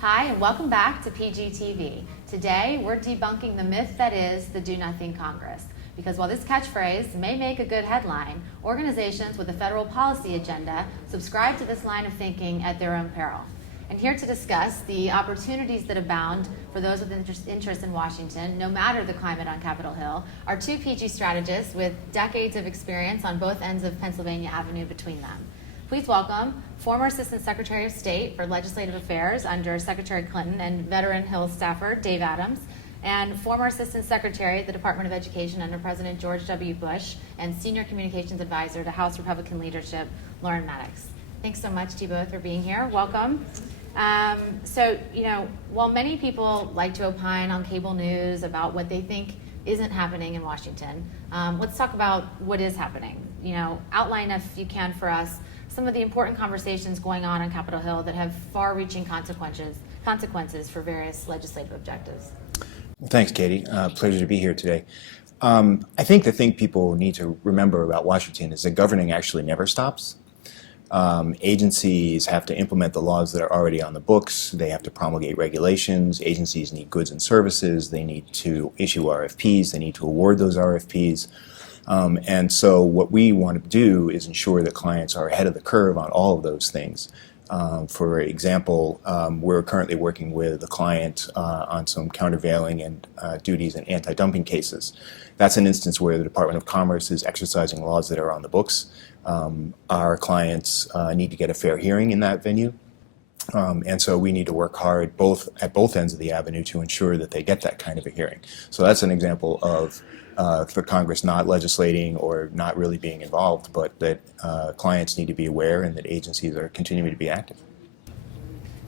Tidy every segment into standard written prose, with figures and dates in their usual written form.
Hi, and welcome back to PGTV. Today, we're debunking the myth that is the Do Nothing Congress. Because while this catchphrase may make a good headline, organizations with a federal policy agenda subscribe to this line of thinking at their own peril. And here to discuss the opportunities that abound for those with interest in Washington, no matter the climate on Capitol Hill, are two PG strategists with decades of experience on both ends of Pennsylvania Avenue between them. Please welcome former Assistant Secretary of State for Legislative Affairs under Secretary Clinton and veteran Hill staffer Dave Adams, and former Assistant Secretary at the Department of Education under President George W. Bush and Senior Communications Advisor to House Republican leadership, Lauren Maddox. Thanks so much to you both for being here. Welcome. While many people like to opine on cable news about what they think isn't happening in Washington, let's talk about what is happening. Outline, if you can, for us some of the important conversations going on Capitol Hill that have far-reaching consequences for various legislative objectives. Thanks, Katie. Pleasure to be here today. I think the thing people need to remember about Washington is that governing actually never stops. Agencies have to implement the laws that are already on the books. They have to promulgate regulations. Agencies need goods and services. They need to issue RFPs. They need to award those RFPs. And so what we want to do is ensure that clients are ahead of the curve on all of those things. For example, we're currently working with a client on some countervailing and duties and anti-dumping cases. That's an instance where the Department of Commerce is exercising laws that are on the books. Our clients need to get a fair hearing in that venue. And so we need to work hard at both ends of the avenue to ensure that they get that kind of a hearing. So that's an example of for Congress not legislating or not really being involved, but that clients need to be aware and that agencies are continuing to be active.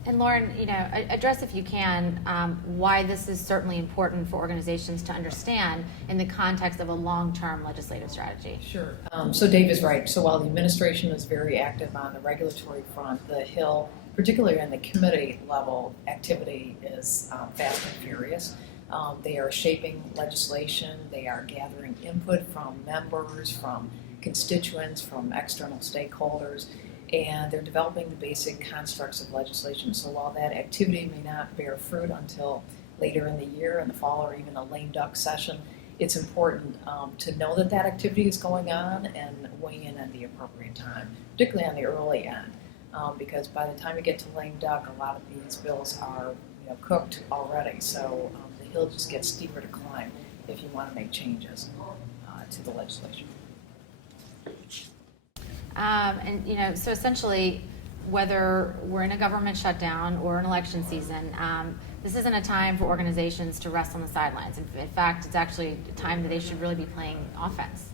And Lauren, address, if you can, why this is certainly important for organizations to understand in the context of a long-term legislative strategy. Sure. So Dave is right. So while the administration is very active on the regulatory front, the Hill, particularly on the committee level, activity is fast and furious. They are shaping legislation. They are gathering input from members, from constituents, from external stakeholders, and they're developing the basic constructs of legislation. So while that activity may not bear fruit until later in the year, in the fall, or even a lame duck session, it's important to know that that activity is going on and weigh in at the appropriate time, particularly on the early end, because by the time you get to lame duck, a lot of these bills are cooked already. So the hill just gets steeper to climb if you want to make changes to the legislation. So essentially, whether we're in a government shutdown or an election season, this isn't a time for organizations to rest on the sidelines. In fact, it's actually a time that they should really be playing offense.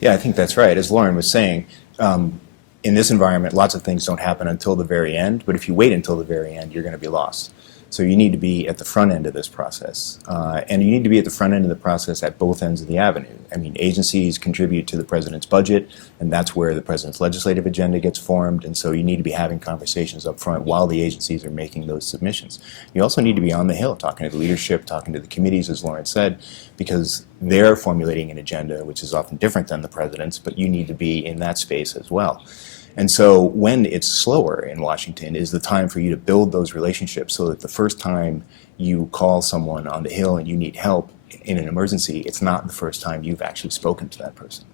Yeah, I think that's right. As Lauren was saying, in this environment, lots of things don't happen until the very end, but if you wait until the very end, you're going to be lost. So you need to be at the front end of this process. And you need to be at the front end of the process at both ends of the avenue. I mean, agencies contribute to the president's budget, and that's where the president's legislative agenda gets formed. And so you need to be having conversations up front while the agencies are making those submissions. You also need to be on the Hill, talking to the leadership, talking to the committees, as Lauren said, because they're formulating an agenda which is often different than the president's, but you need to be in that space as well. And so when it's slower in Washington is the time for you to build those relationships so that the first time you call someone on the Hill and you need help in an emergency, it's not the first time you've actually spoken to that person.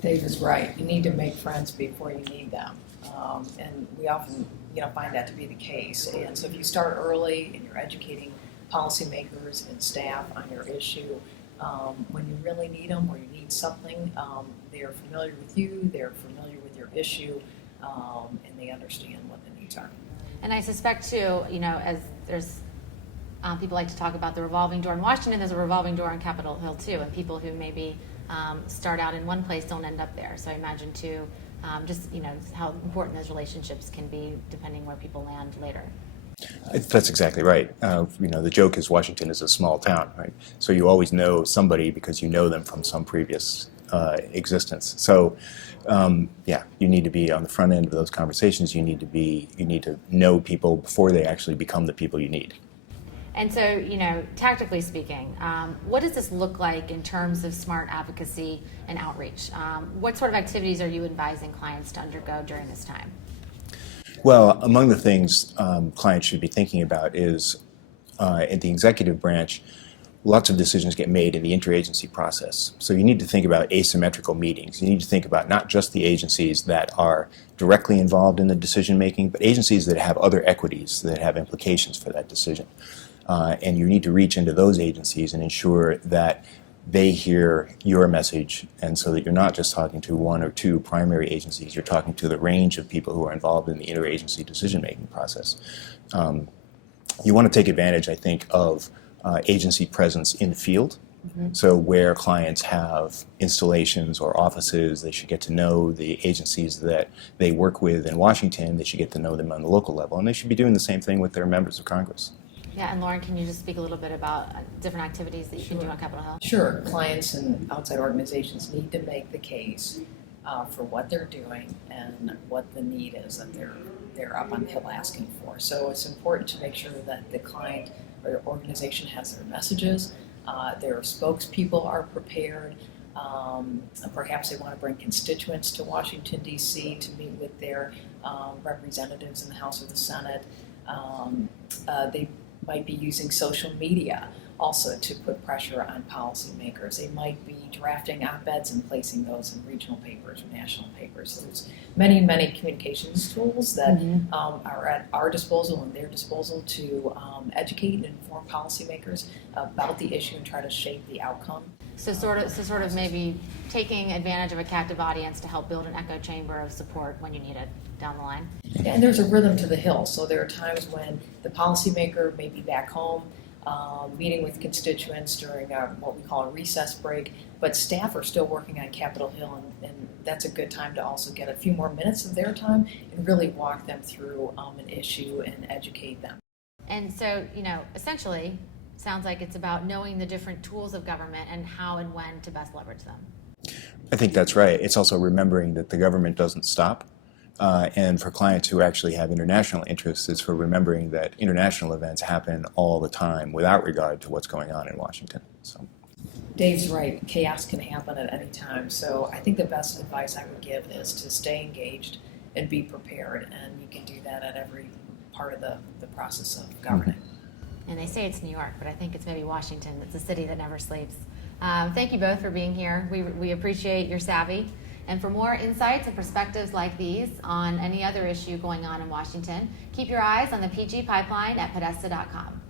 Dave is right. You need to make friends before you need them. And we often find that to be the case. And so if you start early and you're educating policymakers and staff on your issue, when you really need them or you need something, they're familiar with you, they're familiar with your issue, and they understand what the needs are. And I suspect, too, as there's people like to talk about the revolving door in Washington, there's a revolving door on Capitol Hill, too, and people who maybe start out in one place don't end up there. So I imagine, too, how important those relationships can be depending where people land later. That's exactly right. The joke is Washington is a small town, right? So you always know somebody because you know them from some previous existence. So, you need to be on the front end of those conversations. You need to know people before they actually become the people you need. And so, tactically speaking, what does this look like in terms of smart advocacy and outreach? What sort of activities are you advising clients to undergo during this time? Well, among the things clients should be thinking about is at the executive branch, lots of decisions get made in the interagency process. So you need to think about asymmetrical meetings. You need to think about not just the agencies that are directly involved in the decision making, but agencies that have other equities that have implications for that decision. And you need to reach into those agencies and ensure that they hear your message, and so that you're not just talking to one or two primary agencies, you're talking to the range of people who are involved in the interagency decision-making process. You want to take advantage, I think, of agency presence in the field. Mm-hmm. So where clients have installations or offices, they should get to know the agencies that they work with in Washington. They should get to know them on the local level, and they should be doing the same thing with their members of Congress. Yeah, and Lauren, can you just speak a little bit about different activities that you can do on Capitol Hill? Sure. Clients and outside organizations need to make the case for what they're doing and what the need is that they're up on the Hill asking for. So it's important to make sure that the client or organization has their messages, their spokespeople are prepared. Perhaps they want to bring constituents to Washington, D.C. to meet with their representatives in the House or the Senate. They might be using social media also to put pressure on policymakers. They might be drafting op-eds and placing those in regional papers or national papers. So there's many, many communications tools that are at our disposal and their disposal to educate and inform policymakers about the issue and try to shape the outcome. So sort of maybe taking advantage of a captive audience to help build an echo chamber of support when you need it down the line. And there's a rhythm to the Hill. So there are times when the policymaker may be back home meeting with constituents during what we call a recess break, but staff are still working on Capitol Hill, and that's a good time to also get a few more minutes of their time and really walk them through an issue and educate them. And so, essentially, sounds like it's about knowing the different tools of government and how and when to best leverage them. I think that's right. It's also remembering that the government doesn't stop. And for clients who actually have international interests, it's for remembering that international events happen all the time without regard to what's going on in Washington. So, Dave's right. Chaos can happen at any time. So I think the best advice I would give is to stay engaged and be prepared. And you can do that at every part of the process of governing. And they say it's New York, but I think it's maybe Washington. It's a city that never sleeps. Thank you both for being here. We appreciate your savvy. And for more insights and perspectives like these on any other issue going on in Washington, keep your eyes on the PG pipeline at podesta.com.